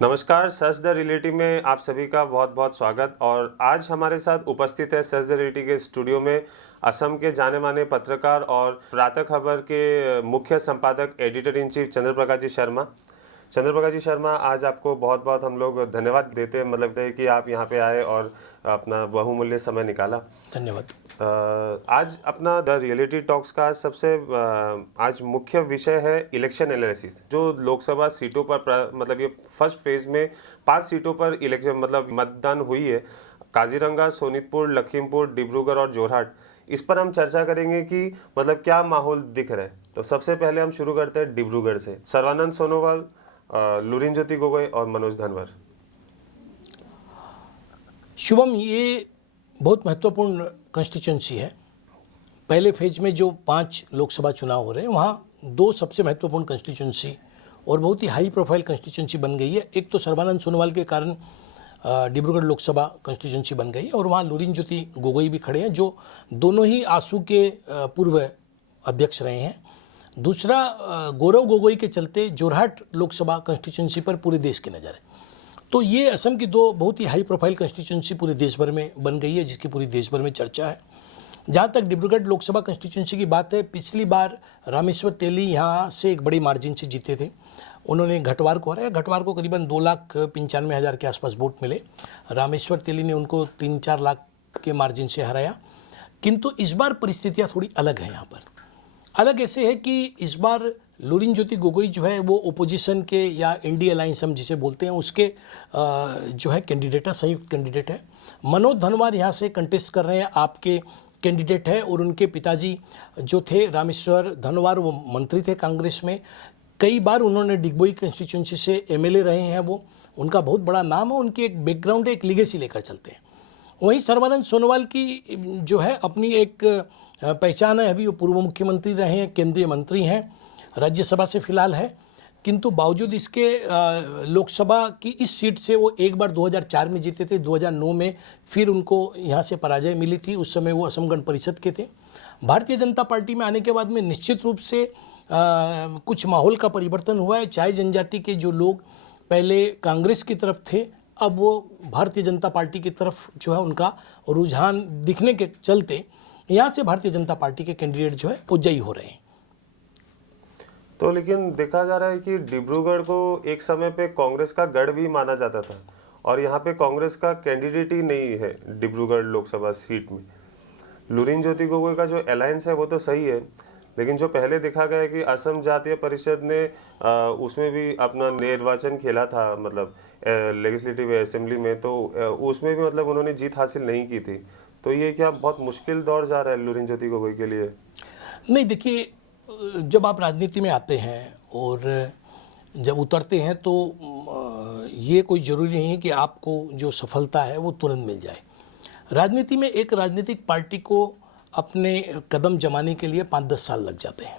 नमस्कार, सच the reality में आप सभी का बहुत बहुत स्वागत। और आज हमारे साथ उपस्थित है सच द रियलिटी के स्टूडियो में असम के जाने माने पत्रकार और प्रातः खबर के मुख्य संपादक एडिटर इन चीफ चंद्रप्रकाश जी शर्मा। चंद्रप्रकाश जी शर्मा, आज आपको बहुत बहुत हम लोग धन्यवाद देते हैं, मतलब कि आप यहाँ पे आए और अपना बहुमूल्य समय निकाला। धन्यवाद। आज अपना द रियलिटी टॉक्स का सबसे आज मुख्य विषय है इलेक्शन एनालिसिस। जो लोकसभा सीटों पर मतलब ये फर्स्ट फेज में 5 सीटों पर इलेक्शन मतलब मतदान हुई है, काजीरंगा, सोनीतपुर, लखीमपुर, डिब्रूगढ़ और जोरहाट। इस पर हम चर्चा करेंगे कि मतलब क्या माहौल दिख रहा है। तो सबसे पहले हम शुरू करते हैं डिब्रूगढ़ से। सर्बानंद सोनोवाल, लुरिनज्योति गोगोई और मनोज धनवर। शुभम, ये बहुत महत्वपूर्ण कंस्टिट्यूंसी है। पहले फेज में जो 5 लोकसभा चुनाव हो रहे हैं, वहाँ 2 सबसे महत्वपूर्ण कंस्टिट्यूंसी और बहुत ही हाई प्रोफाइल कंस्टिट्यूंसी बन गई है। एक तो सर्बानंद सोनोवाल के कारण डिब्रूगढ़ लोकसभा कंस्टिट्यूंसी बन गई है और वहाँ लुरिनज्योति गोगोई भी खड़े हैं, जो दोनों ही आसू के पूर्व अध्यक्ष रहे हैं। दूसरा, गौरव गोगोई के चलते जोरहाट लोकसभा कंस्टिट्यूंसी पर पूरे देश की नज़र है। तो ये असम की 2 बहुत ही हाई प्रोफाइल कंस्टिट्यूंसी पूरे देश भर में बन गई है, जिसकी पूरी देश भर में चर्चा है। जहाँ तक डिब्रूगढ़ लोकसभा कंस्टिट्यूंसी की बात है, पिछली बार रामेश्वर तेली यहाँ से एक बड़ी मार्जिन से जीते थे। उन्होंने घटवार को हराया। घटवार को करीबन 2,95,000 के आसपास वोट मिले। रामेश्वर तेली ने उनको 3-4 लाख के मार्जिन से हराया। किंतु इस बार परिस्थितियाँ थोड़ी अलग हैं। यहाँ पर अलग ऐसे है कि इस बार लुरिनज्योति गोगोई जो है वो ओपोजिशन के या इंडिया अलायंस हम जिसे बोलते हैं उसके जो है कैंडिडेट है, संयुक्त कैंडिडेट है। मनोज धनवर यहाँ से कंटेस्ट कर रहे हैं, आपके कैंडिडेट है। और उनके पिताजी जो थे रामेश्वर धनवर, वो मंत्री थे कांग्रेस में। कई बार उन्होंने डिगबोई कंस्टिट्यूंसी से एमएलए रहे हैं। वो उनका बहुत बड़ा नाम है, उनकी एक बैकग्राउंड है, एक लीगेसी लेकर चलते हैं। वहीं सर्बानंद सोनोवाल की जो है अपनी एक पहचान है। अभी वो पूर्व मुख्यमंत्री रहे हैं, केंद्रीय मंत्री हैं, राज्यसभा से फिलहाल है। किंतु बावजूद इसके लोकसभा की इस सीट से वो एक बार 2004 में जीते थे। 2009 में फिर उनको यहाँ से पराजय मिली थी। उस समय वो असम गण परिषद के थे। भारतीय जनता पार्टी में आने के बाद में निश्चित रूप से कुछ माहौल का परिवर्तन हुआ है। चाय जनजाति के जो लोग पहले कांग्रेस की तरफ थे, अब वो भारतीय जनता पार्टी की तरफ जो है उनका रुझान दिखने के चलते यहाँ से भारतीय जनता पार्टी के कैंडिडेट जो है वो जयी हो रहे हैं। तो लेकिन देखा जा रहा है कि डिब्रूगढ़ को एक समय पे कांग्रेस का गढ़ भी माना जाता था और यहाँ पे कांग्रेस का कैंडिडेट ही नहीं है डिब्रूगढ़ लोकसभा सीट में। लुरिनज्योति गोगोई का जो अलायंस है वो तो सही है, लेकिन जो पहले देखा गया है कि असम जातीय परिषद ने उसमें भी अपना निर्वाचन खेला था, मतलब लेजिस्लेटिव असेंबली में, तो उसमें भी मतलब उन्होंने जीत हासिल नहीं की थी। तो ये क्या बहुत मुश्किल दौर जा रहा है लुरिनज्योति गोगोई के लिए? नहीं, देखिए, जब आप राजनीति में आते हैं और जब उतरते हैं तो ये कोई ज़रूरी नहीं है कि आपको जो सफलता है वो तुरंत मिल जाए। राजनीति में एक राजनीतिक पार्टी को अपने कदम जमाने के लिए 5-10 साल लग जाते हैं।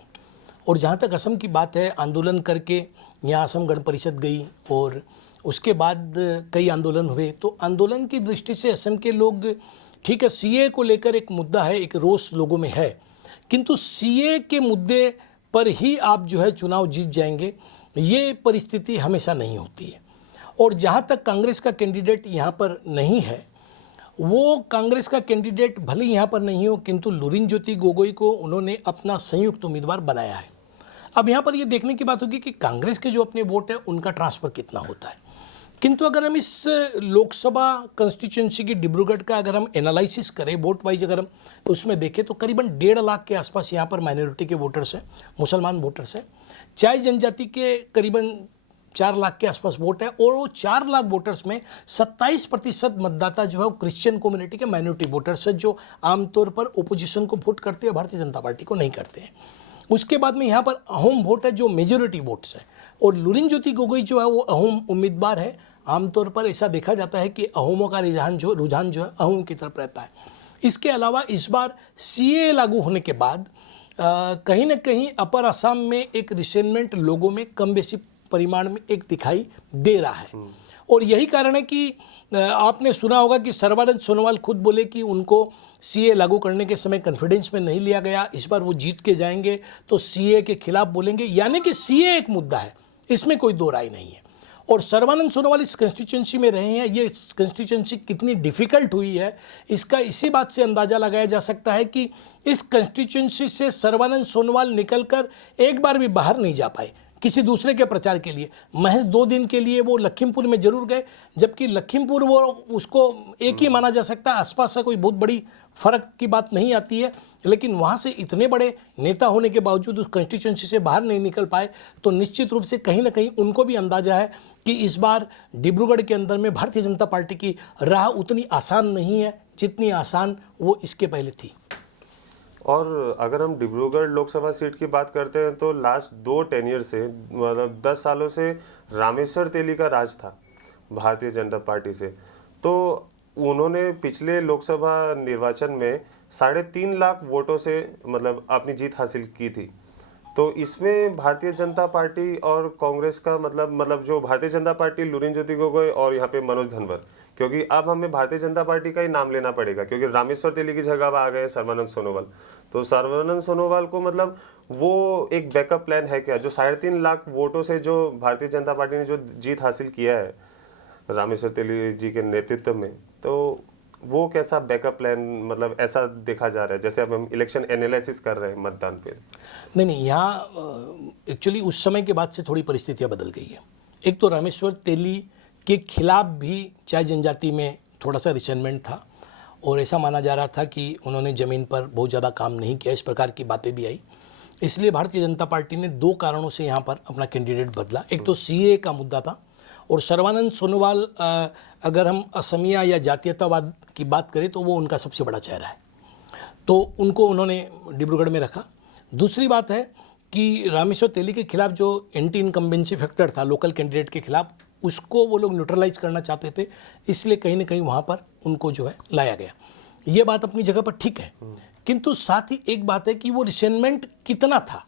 और जहाँ तक असम की बात है, आंदोलन करके यहाँ असम गण परिषद गई और उसके बाद कई आंदोलन हुए। तो आंदोलन की दृष्टि से असम के लोग, ठीक है, सीए को लेकर एक मुद्दा है, एक रोष लोगों में है, किंतु सीए के मुद्दे पर ही आप जो है चुनाव जीत जाएंगे, ये परिस्थिति हमेशा नहीं होती है। और जहाँ तक कांग्रेस का कैंडिडेट यहाँ पर नहीं है, वो कांग्रेस का कैंडिडेट भले यहाँ पर नहीं हो, किंतु लुरिनज्योति गोगोई को उन्होंने अपना संयुक्त उम्मीदवार बनाया है। अब यहाँ पर ये देखने की बात होगी कि कांग्रेस के जो अपने वोट है उनका ट्रांसफ़र कितना होता है। किंतु अगर हम इस लोकसभा कंस्टिट्यूंसी की डिब्रूगढ़ का अगर हम एनालिसिस करें, वोट वाइज अगर हम उसमें देखें, तो करीबन 1.5 लाख के आसपास यहाँ पर माइनॉरिटी के वोटर्स हैं, मुसलमान वोटर्स हैं। चाय जनजाति के करीबन 4 लाख के आसपास वोट है और वो 4 लाख वोटर्स में 27% मतदाता जो है वो क्रिश्चियन कम्युनिटी के माइनॉरिटी वोटर्स है, जो आमतौर पर ओपोजिशन को वोट करते हैं, भारतीय जनता पार्टी को नहीं करते हैं। उसके बाद में यहाँ पर अहोम वोट है जो मेजोरिटी वोट्स है। और लुरिनज्योति गोगोई जो है वो अहोम उम्मीदवार है। आमतौर पर ऐसा देखा जाता है कि अहोमों का रुझान जो है अहोम की तरफ रहता है। इसके अलावा इस बार सीए लागू होने के बाद कहीं ना कहीं अपर असम में एक रिसेंटमेंट लोगों में कम बेसी परिमाण में एक दिखाई दे रहा है। और यही कारण है कि आपने सुना होगा कि सर्बानंद सोनोवाल खुद बोले कि उनको सीए लागू करने के समय कॉन्फिडेंस में नहीं लिया गया, इस बार वो जीत के जाएंगे तो सीए के खिलाफ बोलेंगे। यानी कि सीए एक मुद्दा है, इसमें कोई दो राय नहीं है। और सर्बानंद सोनोवाल इस कंस्टिट्यूंसी में रहे हैं। ये कंस्टिट्यूंसी कितनी डिफ़िकल्ट हुई है इसका इसी बात से अंदाज़ा लगाया जा सकता है कि इस कंस्टिट्यूंसी से सर्बानंद सोनोवाल निकलकर एक बार भी बाहर नहीं जा पाए किसी दूसरे के प्रचार के लिए। महज 2 दिन के लिए वो लखीमपुर में जरूर गए, जबकि लखीमपुर वो उसको एक ही माना जा सकता है, आसपास से कोई बहुत बड़ी फर्क की बात नहीं आती है, लेकिन वहाँ से इतने बड़े नेता होने के बावजूद उस कंस्टिट्यूंसी से बाहर नहीं निकल पाए। तो निश्चित रूप से कहीं ना कहीं उनको भी अंदाजा है कि इस बार डिब्रूगढ़ के अंदर में भारतीय जनता पार्टी की राह उतनी आसान नहीं है जितनी आसान वो इसके पहले थी। और अगर हम डिब्रूगढ़ लोकसभा सीट की बात करते हैं तो लास्ट 2 टेन्यर से मतलब 10 सालों से रामेश्वर तेली का राज था भारतीय जनता पार्टी से। तो उन्होंने पिछले लोकसभा निर्वाचन में 3.5 लाख वोटों से मतलब अपनी जीत हासिल की थी। तो इसमें भारतीय जनता पार्टी और कांग्रेस का मतलब जो भारतीय जनता पार्टी लुरिनज्योति गोगोई और यहाँ पे मनोज धनवर, क्योंकि अब हमें भारतीय जनता पार्टी का ही नाम लेना पड़ेगा क्योंकि रामेश्वर तेली की जगह आ गए सर्बानंद सोनोवाल। तो सर्बानंद सोनोवाल को मतलब वो एक बैकअप प्लान है क्या, जो 3.5 लाख वोटों से जो भारतीय जनता पार्टी ने जो जीत हासिल किया है रामेश्वर तेली जी के नेतृत्व में, तो वो कैसा बैकअप प्लान मतलब ऐसा देखा जा रहा है जैसे अब हम इलेक्शन एनालिसिस कर रहे हैं मतदान पे? नहीं, यहाँ एक्चुअली उस समय के बाद से थोड़ी परिस्थितियाँ बदल गई है। एक तो रामेश्वर तेली के खिलाफ भी चाय जनजाति में थोड़ा सा रिसेंटमेंट था और ऐसा माना जा रहा था कि उन्होंने ज़मीन पर बहुत ज़्यादा काम नहीं किया, इस प्रकार की बातें भी आई। इसलिए भारतीय जनता पार्टी ने 2 कारणों से यहाँ पर अपना कैंडिडेट बदला। एक तो सीए का मुद्दा था और सर्बानंद सोनोवाल अगर हम असमिया या जातीयतावाद की बात करें तो वो उनका सबसे बड़ा चेहरा है, तो उनको उन्होंने डिब्रूगढ़ में रखा। दूसरी बात है कि रामेश्वर तेली के खिलाफ जो एंटी इनकम्बेंसी फैक्टर था लोकल कैंडिडेट के खिलाफ, उसको वो लोग न्यूट्रलाइज करना चाहते थे, इसलिए कहीं ना कहीं वहाँ पर उनको जो है लाया गया। ये बात अपनी जगह पर ठीक है, किंतु साथ ही एक बात है कि वो रिसेंटमेंट कितना था।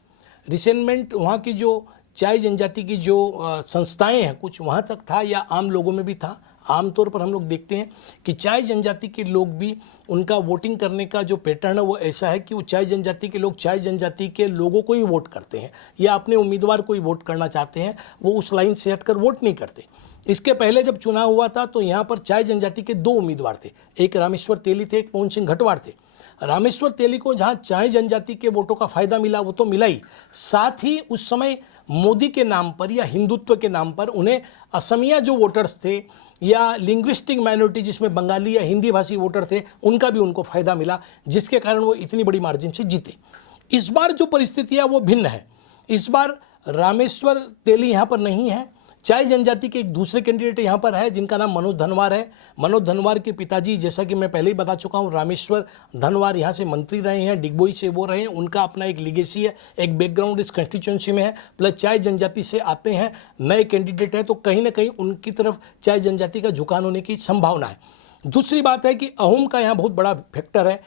रिसेंटमेंट वहाँ की जो चाय जनजाति की जो संस्थाएं हैं कुछ वहाँ तक था या आम लोगों में भी था। आमतौर पर हम लोग देखते हैं कि चाय जनजाति के लोग भी, उनका वोटिंग करने का जो पैटर्न है वो ऐसा है कि वो चाय जनजाति के लोग चाय जनजाति के लोगों को ही वोट करते हैं या अपने उम्मीदवार को ही वोट करना चाहते हैं, वो उस लाइन से हटकर वोट नहीं करते। इसके पहले जब चुनाव हुआ था तो यहाँ पर चाय जनजाति के 2 उम्मीदवार थे, एक रामेश्वर तेली थे, एक पवन सिंह घटवाड़ थे। रामेश्वर तेली को जहाँ चाय जनजाति के वोटों का फायदा मिला वो तो मिला ही, साथ ही उस समय मोदी के नाम पर या हिंदुत्व के नाम पर उन्हें असमिया जो वोटर्स थे या लिंग्विस्टिक माइनॉरिटी जिसमें बंगाली या हिंदी भाषी वोटर थे, उनका भी उनको फायदा मिला, जिसके कारण वो इतनी बड़ी मार्जिन से जीते। इस बार जो परिस्थिति है वो भिन्न है। इस बार रामेश्वर तेली यहाँ पर नहीं है, चाय जनजाति के एक दूसरे कैंडिडेट यहाँ पर है जिनका नाम मनोज धनवार है। मनोज धनवार के पिताजी, जैसा कि मैं पहले ही बता चुका हूँ, रामेश्वर धनवार यहाँ से मंत्री रहे हैं, डिगबोई से वो रहे हैं, उनका अपना एक लीगेसी है, एक बैकग्राउंड इस कंस्टिट्यूंसी में है, प्लस चाय जनजाति से आते हैं, नए कैंडिडेट है, तो कहीं ना कहीं उनकी तरफ चाय जनजाति का झुकान होने की संभावना है। दूसरी बात है कि अहोम का यहाँ बहुत बड़ा फैक्टर है,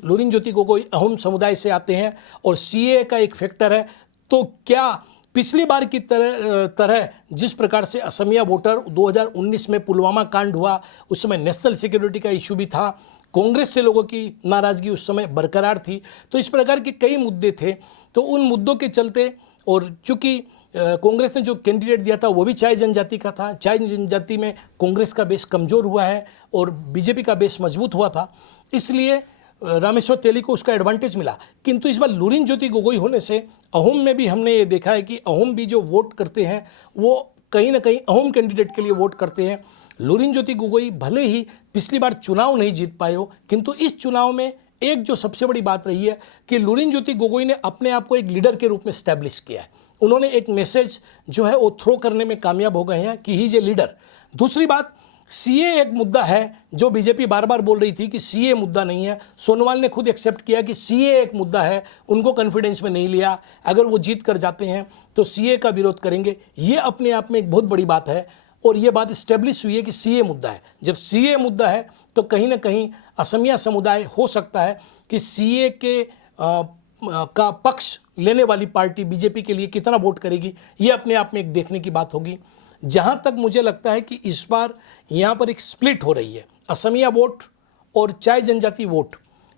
लुरिनज्योति गोगोई अहोम समुदाय से आते हैं और सीए का एक फैक्टर है। तो क्या पिछली बार की तरह जिस प्रकार से असमिया वोटर 2019 में पुलवामा कांड हुआ, उस समय नेशनल सिक्योरिटी का इशू भी था, कांग्रेस से लोगों की नाराज़गी उस समय बरकरार थी, तो इस प्रकार के कई मुद्दे थे। तो उन मुद्दों के चलते, और चूँकि कांग्रेस ने जो कैंडिडेट दिया था वो भी चाय जनजाति का था, चाय जनजाति में कांग्रेस का बेस कमज़ोर हुआ है और बीजेपी का बेस मजबूत हुआ था, इसलिए रामेश्वर तेली को उसका एडवांटेज मिला। किंतु इस बार लुरिनज्योति गोगोई होने से अहोम में भी हमने ये देखा है कि अहोम भी जो वोट करते हैं वो कहीं ना कहीं अहोम कैंडिडेट के लिए वोट करते हैं। लुरिनज्योति गोगोई भले ही पिछली बार चुनाव नहीं जीत पाए हो, किंतु इस चुनाव में एक जो सबसे बड़ी बात रही है कि लुरिनज्योति गोगोई ने अपने आप को एक लीडर के रूप में स्टैब्लिश किया है। उन्होंने एक मैसेज जो है वो थ्रो करने में कामयाब हो गए हैं कि ही इज ए लीडर। दूसरी बात, सीए एक मुद्दा है जो बीजेपी बार बार बोल रही थी कि सीए मुद्दा नहीं है। सोनोवाल ने खुद एक्सेप्ट किया कि सीए एक मुद्दा है, उनको कॉन्फिडेंस में नहीं लिया, अगर वो जीत कर जाते हैं तो सीए का विरोध करेंगे। ये अपने आप में एक बहुत बड़ी बात है और ये बात इस्टेब्लिश हुई है कि सीए मुद्दा है। जब सीए मुद्दा है तो कहीं ना कहीं असमिया समुदाय हो सकता है कि सीए के का पक्ष लेने वाली पार्टी बीजेपी के लिए कितना वोट करेगी, ये अपने आप में एक देखने की बात होगी। जहाँ तक मुझे लगता है कि इस बार यहाँ पर एक स्प्लिट हो रही है, असमिया वोट और चाय जनजाति वोट,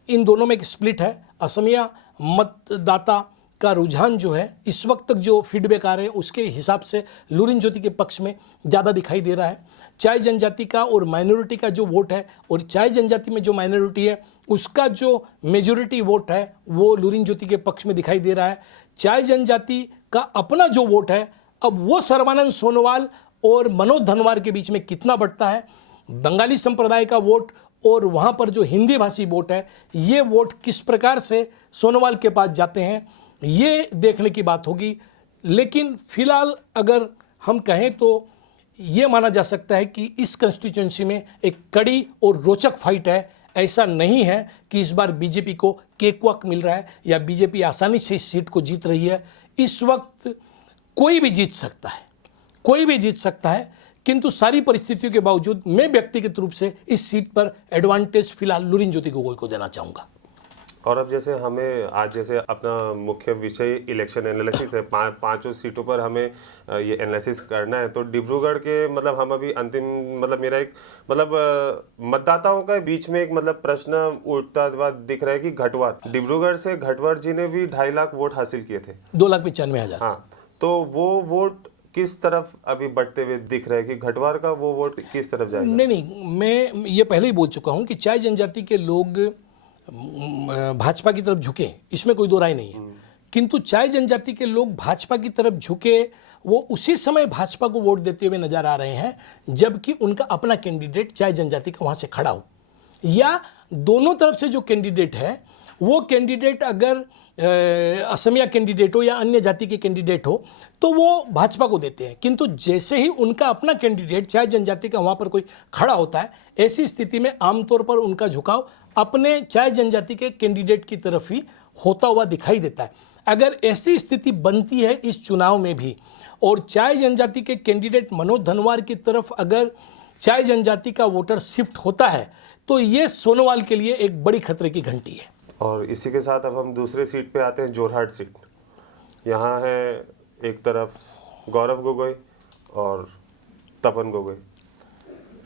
इन दोनों में एक स्प्लिट है। असमिया मतदाता का रुझान जो है इस वक्त तक जो फीडबैक आ रहे हैं उसके हिसाब से लुरिनज्योति के पक्ष में ज़्यादा दिखाई दे रहा है। चाय जनजाति का और माइनॉरिटी का जो वोट है और चाय जनजाति में जो माइनॉरिटी है उसका जो मेजॉरिटी वोट है वो लुरिनज्योति के पक्ष में दिखाई दे रहा है। चाय जनजाति का अपना जो वोट है अब वो सर्बानंद सोनोवाल और मनोज धनवार के बीच में कितना बढ़ता है, बंगाली संप्रदाय का वोट और वहाँ पर जो हिंदी भाषी वोट है ये वोट किस प्रकार से सोनोवाल के पास जाते हैं ये देखने की बात होगी। लेकिन फिलहाल अगर हम कहें तो ये माना जा सकता है कि इस कंस्टिट्यूंसी में एक कड़ी और रोचक फाइट है। ऐसा नहीं है कि इस बार बीजेपी को केकवॉक मिल रहा है या बीजेपी आसानी से इस सीट को जीत रही है। इस वक्त कोई भी जीत सकता है, कोई भी जीत सकता है, किंतु सारी परिस्थितियों के बावजूद मैं व्यक्तिगत रूप से इस सीट पर एडवांटेज फिलहाल लुरिनज्योति गोगोई को देना चाहूँगा। और अब जैसे हमें आज जैसे अपना मुख्य विषय इलेक्शन एनालिसिस है, पांचों सीटों पर हमें ये एनालिसिस करना है, तो डिब्रूगढ़ के मतलब हम अभी अंतिम मतलब मेरा एक मतलब मतदाताओं का बीच में एक मतलब प्रश्न उठता हुआ दिख रहा है कि घटवार, डिब्रूगढ़ से घटवार जी ने भी 2.5 लाख वोट हासिल किए थे, 2,95,000। हाँ, तो वो वोट किस तरफ अभी बढ़ते हुए दिख रहा है कि घटवार का वो वोट किस तरफ जाएगा? नहीं, मैं ये पहले ही बोल चुका हूँ कि चाय जनजाति के लोग भाजपा की तरफ झुके, इसमें कोई दो राय नहीं है, किंतु चाय जनजाति के लोग भाजपा की तरफ झुके वो उसी समय भाजपा को वोट देते हुए नजर आ रहे हैं जबकि उनका अपना कैंडिडेट चाय जनजाति का वहाँ से खड़ा हो, या दोनों तरफ से जो कैंडिडेट है वो कैंडिडेट अगर असमिया कैंडिडेट हो या अन्य जाति के कैंडिडेट हो तो वो भाजपा को देते हैं, किंतु जैसे ही उनका अपना कैंडिडेट चाहे जनजाति का वहाँ पर कोई खड़ा होता है ऐसी स्थिति में आमतौर पर उनका झुकाव अपने चाहे जनजाति के कैंडिडेट की तरफ ही होता हुआ दिखाई देता है। अगर ऐसी स्थिति बनती है इस चुनाव में भी और चाय जनजाति के कैंडिडेट मनोज धनवार की तरफ अगर चाय जनजाति का वोटर शिफ्ट होता है तो ये सोनोवाल के लिए एक बड़ी खतरे की घंटी है। और इसी के साथ अब हम दूसरे सीट पे आते हैं, जोरहाट सीट। यहाँ है एक तरफ गौरव गोगोई और तपन गोगोई,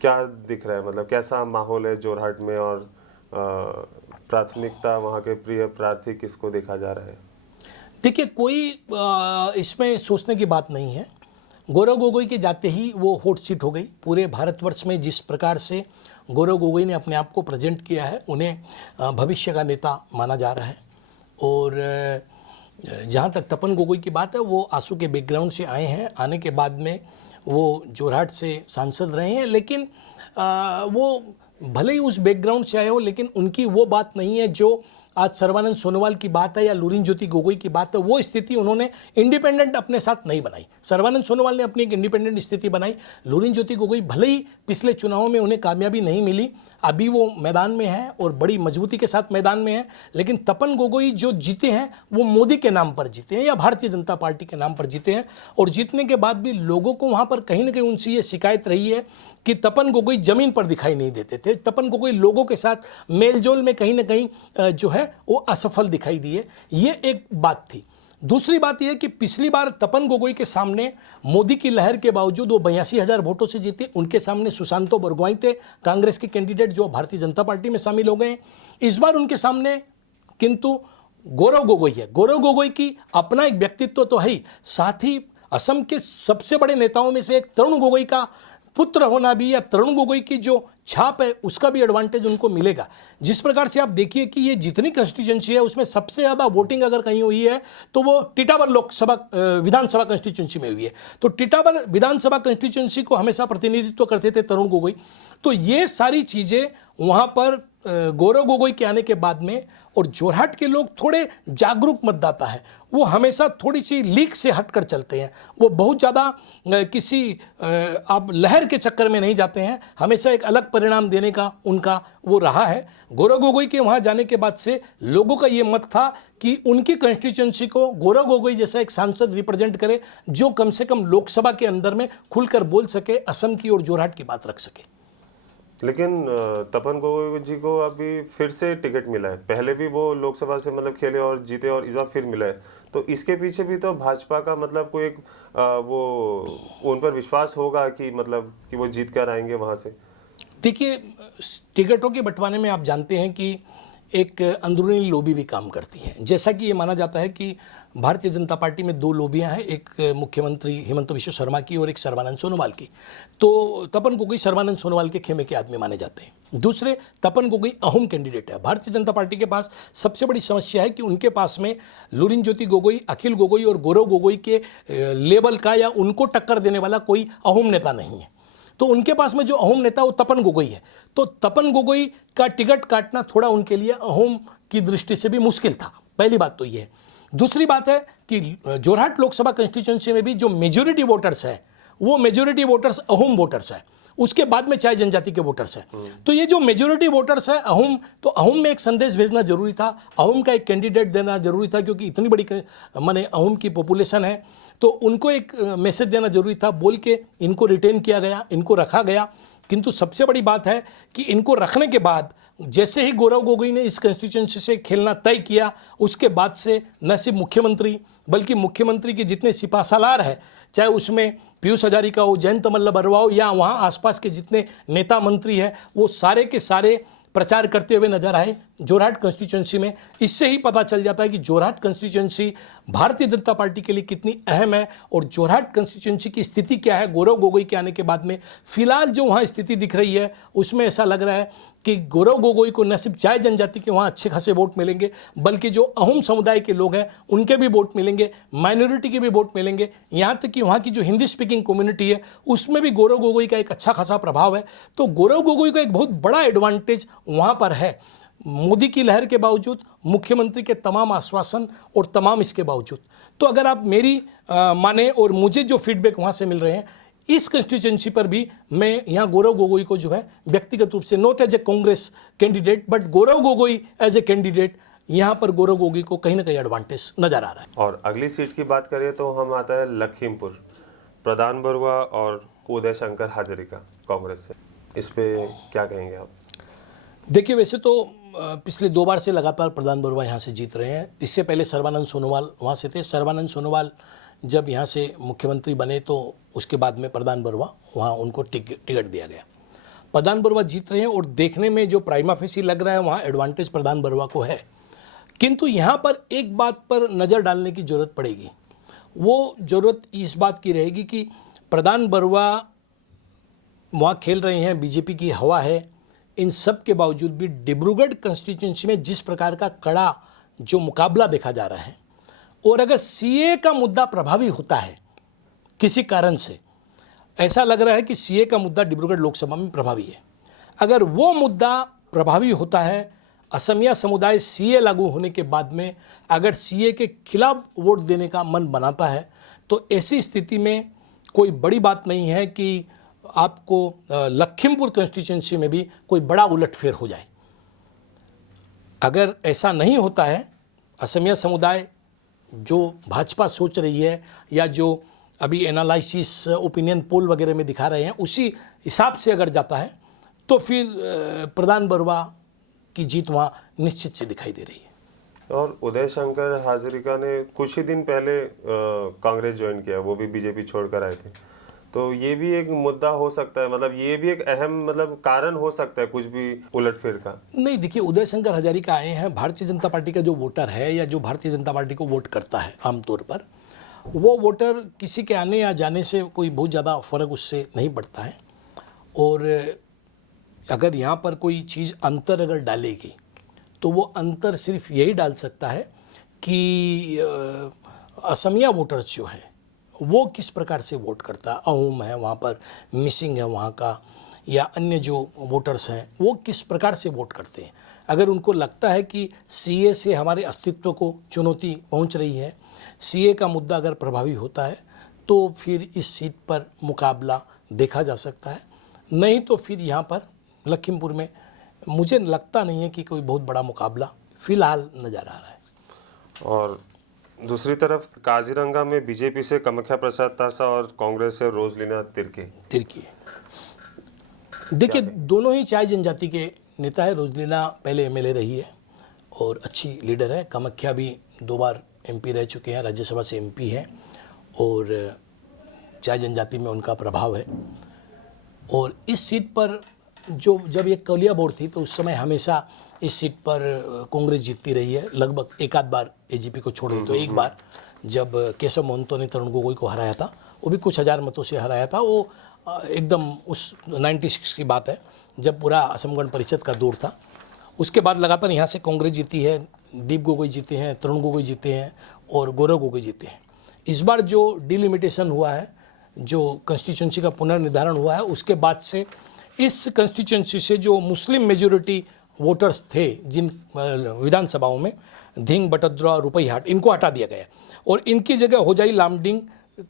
क्या दिख रहा है, मतलब कैसा माहौल है जोरहाट में और प्राथमिकता वहाँ के प्रिय प्रार्थी किसको देखा जा रहा है? देखिए, कोई इसमें सोचने की बात नहीं है। गौरव गोगोई के जाते ही वो हॉट सीट हो गई। पूरे भारतवर्ष में जिस प्रकार से गौरव गोगोई ने अपने आप को प्रेजेंट किया है उन्हें भविष्य का नेता माना जा रहा है। और जहाँ तक तपन गोगोई की बात है वो आंसू के बैकग्राउंड से आए हैं, आने के बाद में वो जोरहाट से सांसद रहे हैं, लेकिन वो भले ही उस बैकग्राउंड से आए हो लेकिन उनकी वो बात नहीं है जो आज सर्बानंद सोनोवाल की बात है या लुरिनज्योति गोगोई की बात है। वो स्थिति उन्होंने इंडिपेंडेंट अपने साथ नहीं बनाई। सर्बानंद सोनोवाल ने अपनी एक इंडिपेंडेंट स्थिति बनाई। लुरिनज्योति गोगोई भले ही पिछले चुनावों में उन्हें कामयाबी नहीं मिली, अभी वो मैदान में है और बड़ी मजबूती के साथ मैदान में है, लेकिन तपन गोगोई जो जीते हैं वो मोदी के नाम पर जीते हैं या भारतीय जनता पार्टी के नाम पर जीते हैं। और जीतने के बाद भी लोगों को वहाँ पर कहीं ना कहीं उनसे ये शिकायत रही है कि तपन गोगोई जमीन पर दिखाई नहीं देते थे। तपन गोगोई लोगों के साथ मेलजोल में कहीं ना कहीं जो है वो असफल दिखाई दिए। ये एक बात थी। दूसरी बात यह कि पिछली बार तपन गोगोई के सामने मोदी की लहर के बावजूद वो 82,000 वोटों से जीते। उनके सामने सुशांतो बरगोहाई थे, कांग्रेस के कैंडिडेट जो भारतीय जनता पार्टी में शामिल हो गए। इस बार उनके सामने किंतु गौरव गोगोई है। गौरव गोगोई की अपना एक व्यक्तित्व तो है ही, साथ ही असम के सबसे बड़े नेताओं में से एक तरुण गोगोई का पुत्र होना भी या तरुण गोगोई की जो छाप है उसका भी एडवांटेज उनको मिलेगा। जिस प्रकार से आप देखिए कि ये जितनी कंस्टिट्यूंसी है उसमें सबसे ज़्यादा वोटिंग अगर कहीं हुई है तो वो टिटावर लोकसभा विधानसभा कंस्टिट्यूंसी में हुई है। तो टिटावर विधानसभा कंस्टिट्यूंसी को हमेशा प्रतिनिधित्व करते थे तरुण गोगोई। तो ये सारी चीज़ें वहाँ पर गौरव गोगोई के आने के बाद में, और जोरहाट के लोग थोड़े जागरूक मतदाता है, वो हमेशा थोड़ी सी लीक से हटकर चलते हैं। वो बहुत ज़्यादा किसी आप लहर के चक्कर में नहीं जाते हैं, हमेशा एक अलग परिणाम देने का उनका वो रहा है। गौरव गोगोई के वहाँ जाने के बाद से लोगों का ये मत था कि उनकी कंस्टिट्यूंसी को गौरव गोगोई जैसा एक सांसद रिप्रेजेंट करे जो कम से कम लोकसभा के अंदर में खुलकर बोल सके, असम की और जोरहाट की बात रख सके। लेकिन तपन गोगोई जी को अभी फिर से टिकट मिला है। पहले भी वो लोकसभा से मतलब खेले और जीते और इस बार फिर मिला है, तो इसके पीछे भी तो भाजपा का मतलब कोई एक वो उन पर विश्वास होगा कि मतलब कि वो जीत कर आएंगे वहाँ से। देखिए, टिकटों के बंटवारे में आप जानते हैं कि एक अंदरूनी लॉबी भी काम करती है। जैसा कि ये माना जाता है कि भारतीय जनता पार्टी में दो लोबियां हैं, एक मुख्यमंत्री हिमंत बिश्व शर्मा की और एक सर्बानंद सोनोवाल की। तो तपन गोगोई सर्बानंद सोनोवाल के खेमे के आदमी माने जाते हैं। दूसरे, तपन गोगोई अहम कैंडिडेट है। भारतीय जनता पार्टी के पास सबसे बड़ी समस्या है कि उनके पास में लुरिन ज्योति गोगोई, अखिल गोगोई और गौरव गोगोई के लेवल का या उनको टक्कर देने वाला कोई अहम नेता नहीं है। तो उनके पास में जो अहम नेता वो तपन गोगोई है। तो तपन गोगोई का टिकट काटना थोड़ा उनके लिए अहम की दृष्टि से भी मुश्किल था। पहली बात तो ये है। दूसरी बात है कि जोरहाट लोकसभा कंस्टिट्यूंसी में भी जो मेजोरिटी वोटर्स है वो मेजोरिटी वोटर्स अहम वोटर्स है, उसके बाद में चाय जनजाति के वोटर्स हैं। तो ये जो मेजोरिटी वोटर्स है अहम, तो अहम में एक संदेश भेजना जरूरी था, अहम का एक कैंडिडेट देना जरूरी था, क्योंकि इतनी बड़ी माने अहम की पॉपुलेशन है तो उनको एक मैसेज देना जरूरी था। बोल के इनको रिटेन किया गया, इनको रखा गया। किंतु सबसे बड़ी बात है कि इनको रखने के बाद जैसे ही गौरव गोगोई ने इस कंस्टिट्यूंसी से खेलना तय किया, उसके बाद से न सिर्फ मुख्यमंत्री बल्कि मुख्यमंत्री के जितने सिपाहसालार है, चाहे उसमें पीयूष हजारिका हो, जयंत मल्ल बरुआ हो या वहाँ आसपास के जितने नेता मंत्री हैं, वो सारे के सारे प्रचार करते हुए नजर आए जोरहाट कंस्टिट्यूंसी में। इससे ही पता चल जाता है कि जोरहाट कंस्टिट्यूंसी भारतीय जनता पार्टी के लिए कितनी अहम है और जोरहाट कंस्टिट्यूंसी की स्थिति क्या है गौरव गोगोई के आने के बाद में। फिलहाल जो वहाँ स्थिति दिख रही है उसमें ऐसा लग रहा है कि गौरव गोगोई को न सिर्फ चाय जनजाति के वहाँ अच्छे खासे वोट मिलेंगे, बल्कि जो अहम समुदाय के लोग हैं उनके भी वोट मिलेंगे, माइनॉरिटी के भी वोट मिलेंगे, यहाँ तक कि वहाँ की जो हिंदी स्पीकिंग कम्युनिटी है उसमें भी गौरव गोगोई का एक अच्छा खासा प्रभाव है। तो गौरव गोगोई का एक बहुत बड़ा एडवांटेज वहाँ पर है। मोदी की लहर के बावजूद, मुख्यमंत्री के तमाम आश्वासन और तमाम इसके बावजूद, तो अगर आप मेरी माने और मुझे जो फीडबैक वहाँ से मिल रहे हैं, इस कंस्टिट्यूंसी पर भी मैं यहाँ गौरव गोगोई को जो है व्यक्तिगत रूप से, not as a Congress candidate but Gaurav Gogoi as a candidate, यहाँ पर गौरव गोगोई को कहीं ना कहीं एडवांटेज नजर आ रहा है। और अगली सीट की बात करें तो हम आता है लखीमपुर, प्रधान बरुआ और उदय शंकर हाजरिका कांग्रेस से। इस पे क्या कहेंगे आप? देखिए, वैसे तो पिछले 2 बार से लगातार प्रधान बरुआ यहाँ से जीत रहे हैं। इससे पहले सर्बानंद सोनोवाल वहाँ से थे। सर्बानंद सोनोवाल जब यहाँ से मुख्यमंत्री बने तो उसके बाद में प्रधान बरुआ वहाँ उनको टिकट दिया गया। प्रधान बरुआ जीत रहे हैं और देखने में जो प्राइमा फेसी लग रहा है वहाँ एडवांटेज प्रधान बरुआ को है। किंतु यहाँ पर एक बात पर नज़र डालने की ज़रूरत पड़ेगी। वो ज़रूरत इस बात की रहेगी कि प्रधान बरुआ वहाँ खेल रहे हैं, बीजेपी की हवा है, इन सब के बावजूद भी डिब्रूगढ़ कंस्टिट्यूंसी में जिस प्रकार का कड़ा जो मुकाबला देखा जा रहा है, और अगर सीए का मुद्दा प्रभावी होता है किसी कारण से, ऐसा लग रहा है कि सीए का मुद्दा डिब्रूगढ़ लोकसभा में प्रभावी है। अगर वो मुद्दा प्रभावी होता है, असमिया समुदाय सीए लागू होने के बाद में अगर सीए के खिलाफ वोट देने का मन बनाता है, तो ऐसी स्थिति में कोई बड़ी बात नहीं है कि आपको लखीमपुर कंस्टिट्यूंसी में भी कोई बड़ा उलटफेर हो जाए। अगर ऐसा नहीं होता है, असमिया समुदाय जो भाजपा सोच रही है या जो अभी एनालिसिस ओपिनियन पोल वगैरह में दिखा रहे हैं, उसी हिसाब से अगर जाता है तो फिर प्रधान बरुआ की जीत वहाँ निश्चित से दिखाई दे रही है। और उदय शंकर हाजरिका ने कुछ ही दिन पहले कांग्रेस ज्वाइन किया, वो भी बीजेपी छोड़कर आए थे। तो ये भी एक मुद्दा हो सकता है, मतलब ये भी एक अहम मतलब कारण हो सकता है कुछ भी उलटफेर का। नहीं, देखिए, उदय शंकर हजारिका आए हैं, भारतीय जनता पार्टी का जो वोटर है या जो भारतीय जनता पार्टी को वोट करता है आमतौर पर, वो वोटर किसी के आने या जाने से कोई बहुत ज़्यादा फ़र्क उससे नहीं पड़ता है। और अगर यहाँ पर कोई चीज़ अंतर अगर डालेगी तो वो अंतर सिर्फ यही डाल सकता है कि असमिया वोटर्स जो हैं वो किस प्रकार से वोट करता है, अहूम है वहाँ पर, मिसिंग है वहाँ का, या अन्य जो वोटर्स हैं वो किस प्रकार से वोट करते हैं। अगर उनको लगता है कि सीए से हमारे अस्तित्व को चुनौती पहुँच रही है, सीए का मुद्दा अगर प्रभावी होता है, तो फिर इस सीट पर मुकाबला देखा जा सकता है। नहीं तो फिर यहाँ पर लखीमपुर में मुझे लगता नहीं है कि कोई बहुत बड़ा मुकाबला फिलहाल नज़र आ रहा है। और दूसरी तरफ काजीरंगा में बीजेपी से कामाख्या प्रसाद तासा और कांग्रेस से रोजलिना तिर्की। देखिए, दोनों ही चाय जनजाति के नेता है। रोजलिना पहले एमएलए रही है और अच्छी लीडर है। कामाख्या भी 2 बार एमपी रह चुके हैं, राज्यसभा से एमपी है और चाय जनजाति में उनका प्रभाव है। और इस सीट पर जब ये कौलिया बोर्ड थी तो उस समय हमेशा इस सीट पर कांग्रेस जीतती रही है लगभग एक आध बार, एजीपी को छोड़ दे तो एक बार जब केशव महंतो ने तरुण गोगोई को हराया था, वो भी कुछ हज़ार मतों से हराया था। वो एकदम उस 96 की बात है जब पूरा असम गण परिषद का दौर था। उसके बाद लगातार यहाँ से कांग्रेस जीती है, दीप गोगोई जीते हैं, तरुण गोगोई जीते हैं और गौरव गोगोई जीते हैं। इस बार जो डिलिमिटेशन हुआ है, जो कंस्टिट्यूंसी का पुनर्निर्धारण हुआ है, उसके बाद से इस कंस्टिट्यूंसी से जो मुस्लिम मेजोरिटी वोटर्स थे जिन विधानसभाओं में, धिंग, बटद्रा, रुपईहाट, इनको हटा दिया गया और इनकी जगह होजाई लामडिंग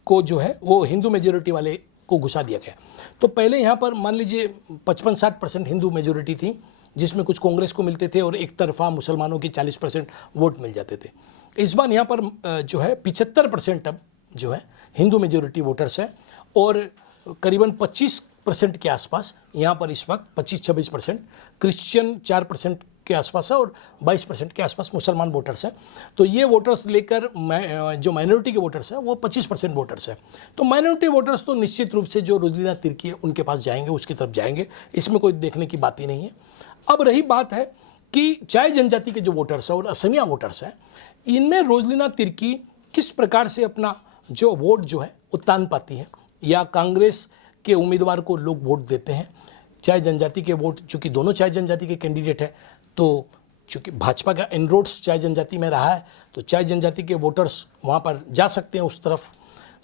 को जो है वो हिंदू मेजोरिटी वाले को घुसा दिया गया। तो पहले यहाँ पर मान लीजिए 55-60% हिंदू मेजोरिटी थी, जिसमें कुछ कांग्रेस को मिलते थे और एक तरफा मुसलमानों की 40% वोट मिल जाते थे। इस बार यहाँ पर जो है 75% अब जो है हिंदू मेजोरिटी वोटर्स हैं और करीबन 25% के आसपास यहाँ पर इस वक्त 25-26% क्रिश्चियन 4% के आसपास है और 22% के आसपास मुसलमान वोटर्स हैं। तो ये वोटर्स लेकर जो माइनॉरिटी के वोटर्स हैं वो 25% वोटर्स हैं। तो माइनॉरिटी वोटर्स तो निश्चित रूप से जो रोजीना तिर्की है उनके पास जाएंगे, उसकी तरफ जाएंगे, इसमें कोई देखने की बात ही नहीं है। अब रही बात है कि चाय जनजाति के जो वोटर्स हैं और असमिया वोटर्स हैं, इनमें रोजलिना तिर्की किस प्रकार से अपना जो वोट जो है वो तान पाती है, या कांग्रेस के उम्मीदवार को लोग वोट देते हैं। चाय जनजाति के वोट, चूँकि दोनों चाय जनजाति के कैंडिडेट हैं, तो चूँकि भाजपा का इनरोड्स चाय जनजाति में रहा है, तो चाय जनजाति के वोटर्स वहाँ पर जा सकते हैं उस तरफ।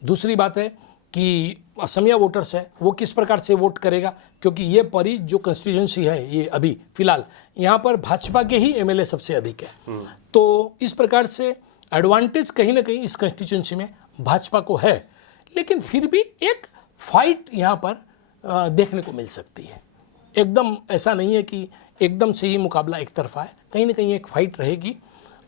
दूसरी बात है कि असमिया वोटर्स है वो किस प्रकार से वोट करेगा, क्योंकि ये परी जो कंस्टिट्यूंसी है ये अभी फिलहाल यहाँ पर भाजपा के ही एमएलए सबसे अधिक है। तो इस प्रकार से एडवांटेज कहीं ना कहीं इस कंस्टिट्यूंसी में भाजपा को है, लेकिन फिर भी एक फाइट यहाँ पर देखने को मिल सकती है। एकदम ऐसा नहीं है कि एकदम से ही मुकाबला एक तरफा है, कहीं ना कहीं एक फाइट रहेगी।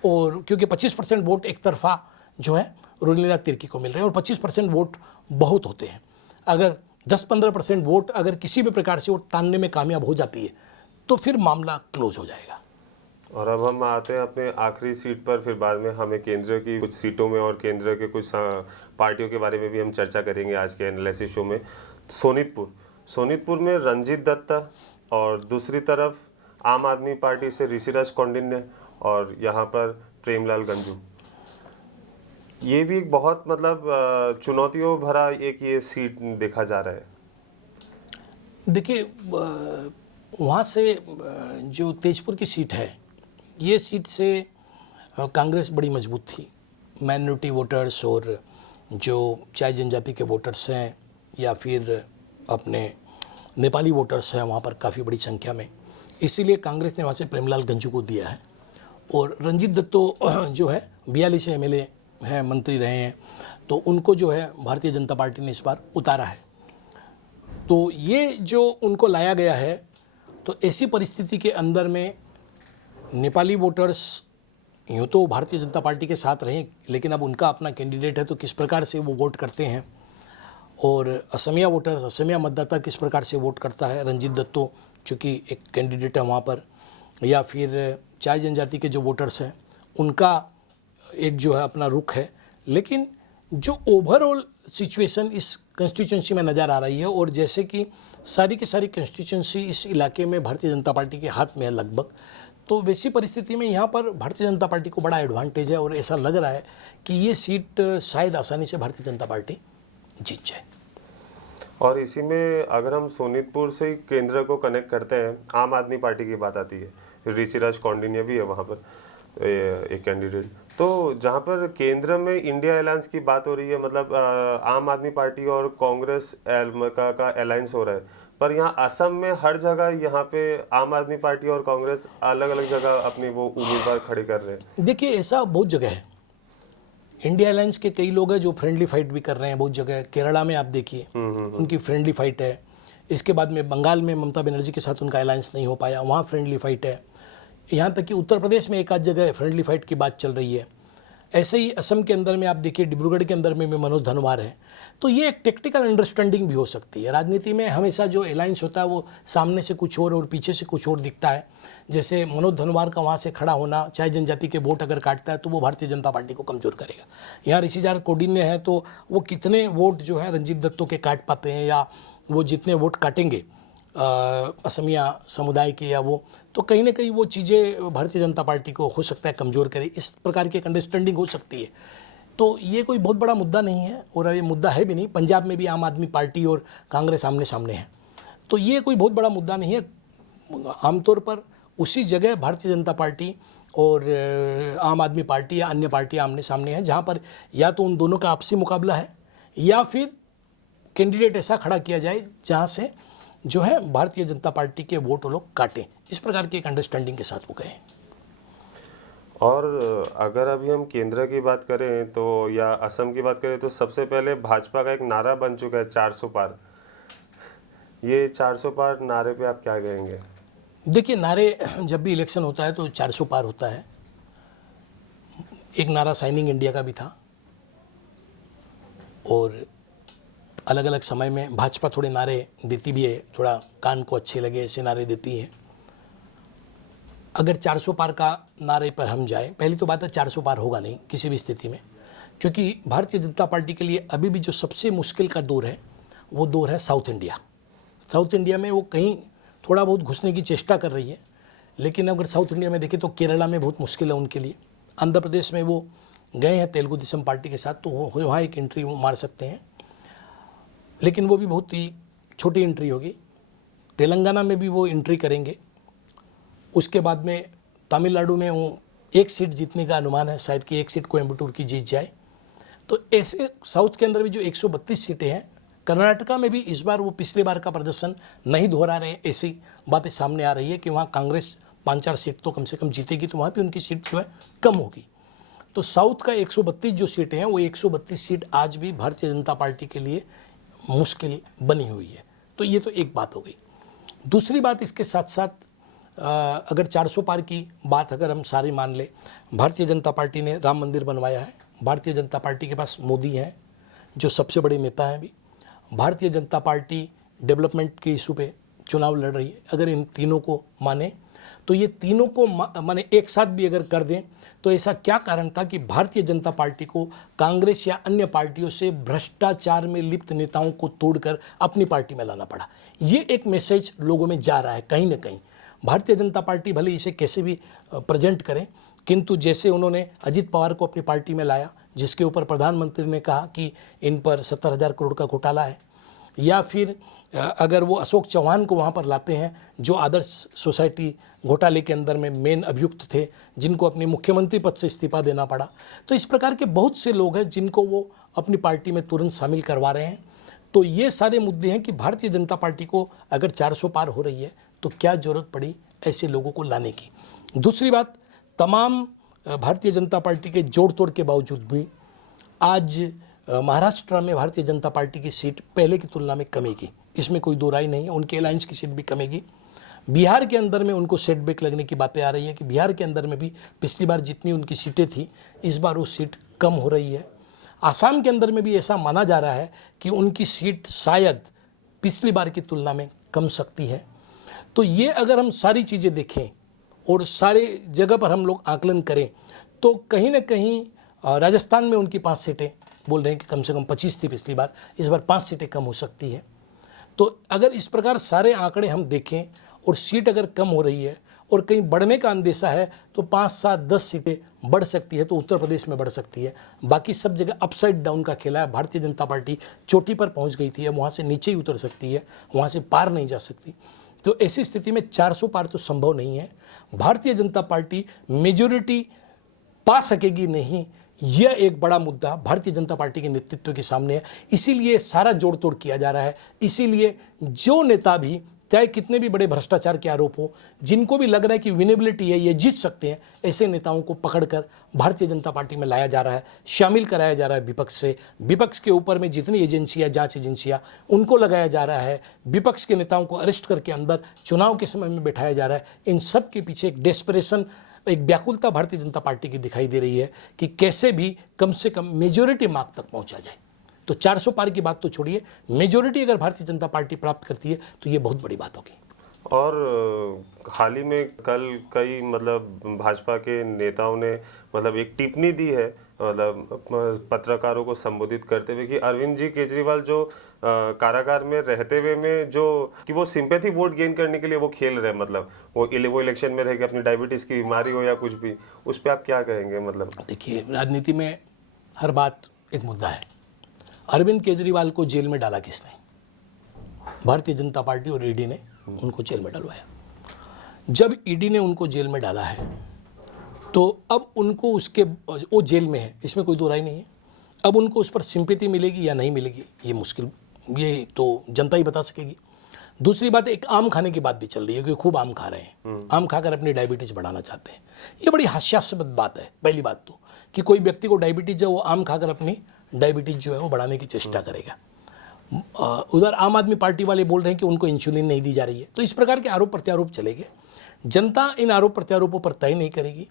और क्योंकि 25% वोट एक तरफा जो है रोजलिना तिर्की को मिल रहे हैं और 25% वोट बहुत होते हैं। अगर 10-15% वोट अगर किसी भी प्रकार से वो तानने में कामयाब हो जाती है तो फिर मामला क्लोज हो जाएगा। और अब हम आते हैं अपने आखिरी सीट पर, फिर बाद में हमें केंद्र की कुछ सीटों में और केंद्र के कुछ पार्टियों के बारे में भी हम चर्चा करेंगे आज के एनालिसिस शो में। सोनितपुर में रंजीत दत्ता और दूसरी तरफ आम आदमी पार्टी से ऋषिराज कौंडिन्य और यहाँ पर प्रेमलाल गंजू। ये भी एक बहुत मतलब चुनौतियों भरा एक ये सीट देखा जा रहा है। देखिए, वहाँ से जो तेजपुर की सीट है, ये सीट से कांग्रेस बड़ी मजबूत थी। माइनॉरिटी वोटर्स और जो चाय जनजाति के वोटर्स हैं या फिर अपने नेपाली वोटर्स हैं वहाँ पर काफ़ी बड़ी संख्या में, इसीलिए कांग्रेस ने वहाँ से प्रेमलाल गंजू को दिया है। और रंजीत दत्तो जो है 42 एमएलए हैं, मंत्री रहे हैं, तो उनको जो है भारतीय जनता पार्टी ने इस बार उतारा है। तो ये जो उनको लाया गया है, तो ऐसी परिस्थिति के अंदर में नेपाली वोटर्स यूँ तो भारतीय जनता पार्टी के साथ रहे, लेकिन अब उनका अपना कैंडिडेट है तो किस प्रकार से वो वोट करते हैं, और असमिया वोटर्स, असमिया मतदाता किस प्रकार से वोट करता है, रंजीत दत्तो चूँकि एक कैंडिडेट है वहाँ पर, या फिर चाय जनजाति के जो वोटर्स हैं उनका एक जो है अपना रुख है। लेकिन जो ओवरऑल सिचुएशन इस कंस्टिट्यूंसी में नज़र आ रही है, और जैसे कि सारी की सारी कंस्टिट्यूंसी इस इलाके में भारतीय जनता पार्टी के हाथ में है लगभग, तो वैसी परिस्थिति में यहाँ पर भारतीय जनता पार्टी को बड़ा एडवांटेज है और ऐसा लग रहा है कि ये सीट शायद आसानी से भारतीय जनता पार्टी जीत जाए। और इसी में अगर हम सोनितपुर से ही केंद्र को कनेक्ट करते हैं, आम आदमी पार्टी की बात आती है, ऋषिराज कौंडिन्य भी है वहाँ पर एक कैंडिडेट। तो जहाँ पर केंद्र में इंडिया अलायंस की बात हो रही है, मतलब आम आदमी पार्टी और कांग्रेस का अलायंस हो रहा है, पर यहाँ असम में हर जगह यहाँ पे आम आदमी पार्टी और कांग्रेस अलग अलग जगह अपनी वो उम्मीदवार खड़े कर रहे हैं। देखिए, ऐसा बहुत जगह है। इंडिया अलायंस के कई लोग हैं जो फ्रेंडली फाइट भी कर रहे हैं बहुत जगह। केरला में आप देखिए उनकी फ्रेंडली फाइट है। इसके बाद में बंगाल में ममता बनर्जी के साथ उनका अलायंस नहीं हो पाया, वहाँ फ्रेंडली फाइट है। यहाँ तक कि उत्तर प्रदेश में एक आध जगह फ्रेंडली फाइट की बात चल रही है। ऐसे ही असम के अंदर में आप देखिए, डिब्रूगढ़ के अंदर में मनोज धनवार है। तो ये एक टेक्टिकल अंडरस्टैंडिंग भी हो सकती है। राजनीति में हमेशा जो अलायंस होता है वो सामने से कुछ और पीछे से कुछ और दिखता है। जैसे मनोज धनवार का वहाँ से खड़ा होना, चाहे जनजाति के वोट अगर काटता है तो वो भारतीय जनता पार्टी को कमज़ोर करेगा। यहाँ ऋषिराज कौंडिन्य है तो वो कितने वोट जो है रंजीत दत्तो के काट पाते हैं, या वो जितने वोट काटेंगे असमिया समुदाय के या वो, तो कहीं ना कहीं वो चीज़ें भारतीय जनता पार्टी को हो सकता है कमज़ोर करे, इस प्रकार की एक अंडरस्टैंडिंग हो सकती है। तो ये कोई बहुत बड़ा मुद्दा नहीं है और ये मुद्दा है भी नहीं। पंजाब में भी आम आदमी पार्टी और कांग्रेस आमने सामने है, तो ये कोई बहुत बड़ा मुद्दा नहीं है। आमतौर पर उसी जगह भारतीय जनता पार्टी और आम आदमी पार्टी या अन्य पार्टियां आमने सामने हैं, जहां पर या तो उन दोनों का आपसी मुकाबला है या फिर कैंडिडेट ऐसा खड़ा किया जाए जहां से जो है भारतीय जनता पार्टी के वोट वो लोग काटें। इस प्रकार की एक अंडरस्टैंडिंग के साथ वो गए। और अगर अभी हम केंद्र की बात करें तो या असम की बात करें तो सबसे पहले भाजपा का एक नारा बन चुका है 400 पार। ये 400 पार नारे पे आप क्या कहेंगे? देखिए, नारे जब भी इलेक्शन होता है तो 400 पार होता है। एक नारा साइनिंग इंडिया का भी था और अलग अलग समय में भाजपा थोड़े नारे देती भी है, थोड़ा कान को अच्छे लगे ऐसे नारे देती है। अगर 400 पार का नारे पर हम जाएं, पहली तो बात है 400 पार होगा नहीं किसी भी स्थिति में, क्योंकि भारतीय जनता पार्टी के लिए अभी भी जो सबसे मुश्किल का दौर है वो दौर है साउथ इंडिया। साउथ इंडिया में वो कहीं थोड़ा बहुत घुसने की चेष्टा कर रही है, लेकिन अगर साउथ इंडिया में देखें तो केरला में बहुत मुश्किल है उनके लिए। आंध्र प्रदेश में वो गए हैं तेलुगु देशम पार्टी के साथ, तो वहाँ एक एंट्री वो मार सकते हैं, लेकिन वो भी बहुत ही छोटी एंट्री होगी। तेलंगाना में भी वो एंट्री करेंगे। उसके बाद में तमिलनाडु में वो एक सीट जीतने का अनुमान है, शायद कि एक सीट कोयम्बटूर की जीत जाए। तो ऐसे साउथ के अंदर भी जो 132 सीटें हैं, कर्नाटका में भी इस बार वो पिछले बार का प्रदर्शन नहीं दोहरा रहे, ऐसी बातें सामने आ रही है कि वहाँ कांग्रेस 5-4 सीट तो कम से कम जीतेगी, तो वहाँ भी उनकी सीट जो है कम होगी। तो साउथ का 132 जो सीटें हैं वो 132 सीट आज भी भारतीय जनता पार्टी के लिए मुश्किल बनी हुई है। तो ये तो एक बात हो गई। दूसरी बात, इसके साथ साथ अगर 400 पार की बात अगर हम सारी मान ले, भारतीय जनता पार्टी ने राम मंदिर बनवाया है, भारतीय जनता पार्टी के पास मोदी हैं जो सबसे बड़े नेता हैं भी, भारतीय जनता पार्टी डेवलपमेंट के इशू पे चुनाव लड़ रही है। अगर इन तीनों को माने तो ये तीनों को माने एक साथ भी अगर कर दें तो ऐसा क्या कारण था कि भारतीय जनता पार्टी को कांग्रेस या अन्य पार्टियों से भ्रष्टाचार में लिप्त नेताओं को तोड़कर अपनी पार्टी में लाना पड़ा। ये एक मैसेज लोगों में जा रहा है कहीं ना कहीं। भारतीय जनता पार्टी भले इसे कैसे भी प्रेजेंट करें, किंतु जैसे उन्होंने अजित पवार को अपनी पार्टी में लाया, जिसके ऊपर प्रधानमंत्री ने कहा कि इन पर 70,000 करोड़ का घोटाला है, या फिर अगर वो अशोक चौहान को वहाँ पर लाते हैं जो आदर्श सोसाइटी घोटाले के अंदर में मेन अभियुक्त थे, जिनको अपने मुख्यमंत्री पद से इस्तीफा देना पड़ा। तो इस प्रकार के बहुत से लोग हैं जिनको वो अपनी पार्टी में तुरंत शामिल करवा रहे हैं। तो ये सारे मुद्दे हैं कि भारतीय जनता पार्टी को अगर 400 पार हो रही है तो क्या ज़रूरत पड़ी ऐसे लोगों को लाने की। दूसरी बात, तमाम भारतीय जनता पार्टी के जोड़ तोड़ के बावजूद भी आज महाराष्ट्र में भारतीय जनता पार्टी की सीट पहले की तुलना में कमेगी, इसमें कोई दो राय नहीं है। उनके अलायंस की सीट भी कमेगी। बिहार के अंदर में उनको सेटबैक लगने की बातें आ रही है कि बिहार के अंदर में भी पिछली बार जितनी उनकी सीटें थी इस बार वो सीट कम हो रही है। आसाम के अंदर में भी ऐसा माना जा रहा है कि उनकी सीट शायद पिछली बार की तुलना में कम सकती है। तो ये अगर हम सारी चीज़ें देखें और सारे जगह पर हम लोग आकलन करें तो कहीं ना कहीं राजस्थान में उनकी 5 सीटें बोल रहे हैं कि कम से कम 25 थी पिछली बार, इस बार 5 सीटें कम हो सकती है। तो अगर इस प्रकार सारे आंकड़े हम देखें और सीट अगर कम हो रही है और कहीं बढ़ने का अंदेशा है तो 5, 7, 10 सीटें बढ़ सकती है। तो उत्तर प्रदेश में बढ़ सकती है, बाकी सब जगह अपसाइड डाउन का खेला है। भारतीय जनता पार्टी चोटी पर पहुंच गई थी, अब वहाँ से नीचे ही उतर सकती है, वहाँ से पार नहीं जा सकती। तो ऐसी स्थिति में 400 पार तो संभव नहीं है। भारतीय जनता पार्टी मेजॉरिटी पा सकेगी नहीं, यह एक बड़ा मुद्दा भारतीय जनता पार्टी के नेतृत्व के सामने है। इसीलिए सारा जोड़ तोड़ किया जा रहा है। इसीलिए जो नेता भी, चाहे कितने भी बड़े भ्रष्टाचार के आरोप हो, जिनको भी लग रहा है कि विनेबिलिटी है, ये जीत सकते हैं, ऐसे नेताओं को पकड़कर भारतीय जनता पार्टी में लाया जा रहा है, शामिल कराया जा रहा है विपक्ष से। विपक्ष के ऊपर में जितनी एजेंसियाँ, जांच एजेंसियाँ, उनको लगाया जा रहा है। विपक्ष के नेताओं को अरेस्ट करके अंदर चुनाव के समय में बैठाया जा रहा है। इन सब के पीछे एक डेस्परेशन, एक व्याकुलता भारतीय जनता पार्टी की दिखाई दे रही है कि कैसे भी कम से कम मेजॉरिटी मार्क तक पहुंचा जाए। तो 400 पार की बात तो छोड़िए, मेजॉरिटी अगर भारतीय जनता पार्टी प्राप्त करती है तो ये बहुत बड़ी बात होगी। और हाल ही में कल कई मतलब भाजपा के नेताओं ने मतलब एक टिप्पणी दी है मतलब पत्रकारों को संबोधित करते हुए कि अरविंद जी केजरीवाल जो कारागार में रहते हुए में जो कि वो सिंपैथी वोट गेन करने के लिए वो खेल रहे हैं, मतलब वो इलेक्शन में रह के अपनी डायबिटीज़ की बीमारी हो या कुछ भी, उस पर आप क्या कहेंगे? मतलब देखिए, राजनीति में हर बात एक मुद्दा है। अरविंद केजरीवाल को जेल में डाला किसने? भारतीय जनता पार्टी और ईडी ने उनको जेल में डलवाया। जब ईडी ने उनको जेल में डाला है तो अब उनको वो जेल में है, इसमें कोई दो राय नहीं है। अब उनको उस पर सिंपैथी मिलेगी या नहीं मिलेगी, ये तो जनता ही बता सकेगी। दूसरी बात, एक आम खाने की बात भी चल रही है कि खूब आम खा रहे हैं, आम खाकर अपनी डायबिटीज़ बढ़ाना चाहते हैं। ये बड़ी हास्यास्पद बात है। पहली बात तो कि कोई व्यक्ति को डायबिटीज़ है, वो आम खाकर अपनी डायबिटीज़ जो है वो बढ़ाने की चेष्टा करेगा। उधर आम आदमी पार्टी वाले बोल रहे हैं कि उनको इंसुलिन नहीं दी जा रही है। तो इस प्रकार के आरोप प्रत्यारोप चलेंगे। जनता इन आरोप प्रत्यारोपों पर तय नहीं करेगी।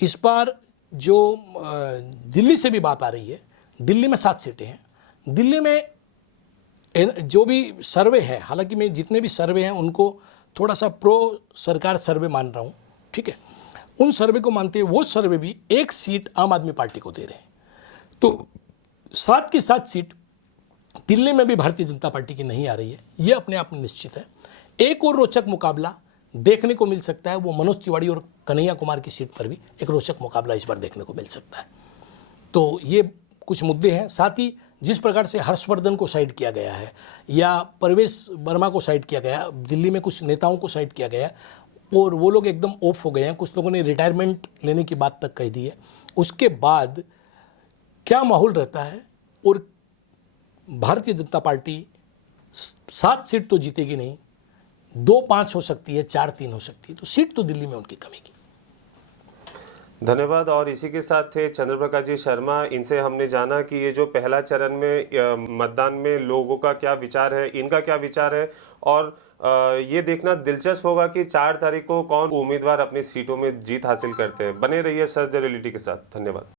इस बार जो दिल्ली से भी बात आ रही है, दिल्ली में 7 सीटें हैं। दिल्ली में जो भी सर्वे है, हालांकि मैं जितने भी सर्वे हैं उनको थोड़ा सा प्रो सरकार सर्वे मान रहा हूँ, ठीक है, उन सर्वे को मानते हुए वो सर्वे भी 1 सीट आम आदमी पार्टी को दे रहे हैं। तो 7 की 7 सीट दिल्ली में भी भारतीय जनता पार्टी की नहीं आ रही है, ये अपने आप में निश्चित है। एक और रोचक मुकाबला देखने को मिल सकता है, वो मनोज तिवारी और कन्हैया कुमार की सीट पर भी एक रोचक मुकाबला इस बार देखने को मिल सकता है। तो ये कुछ मुद्दे हैं। साथ ही जिस प्रकार से हर्षवर्धन को साइड किया गया है या परवेश वर्मा को साइड किया गया, दिल्ली में कुछ नेताओं को साइड किया गया और वो लोग एकदम ऑफ हो गए हैं, कुछ लोगों ने रिटायरमेंट लेने की बात तक कह दी है। उसके बाद क्या माहौल रहता है? और भारतीय जनता पार्टी 7 सीट तो जीतेगी नहीं, 2-5 हो सकती है, 4-3 हो सकती है, तो सीट तो दिल्ली में उनकी कमी की। धन्यवाद। और इसी के साथ थे चंद्र प्रकाश जी शर्मा। इनसे हमने जाना कि ये जो पहला चरण में मतदान में लोगों का क्या विचार है, इनका क्या विचार है, और ये देखना दिलचस्प होगा कि 4 तारीख को कौन उम्मीदवार अपनी सीटों में जीत हासिल करते हैं। बने रहिए सर्च द रियलिटी के साथ। धन्यवाद।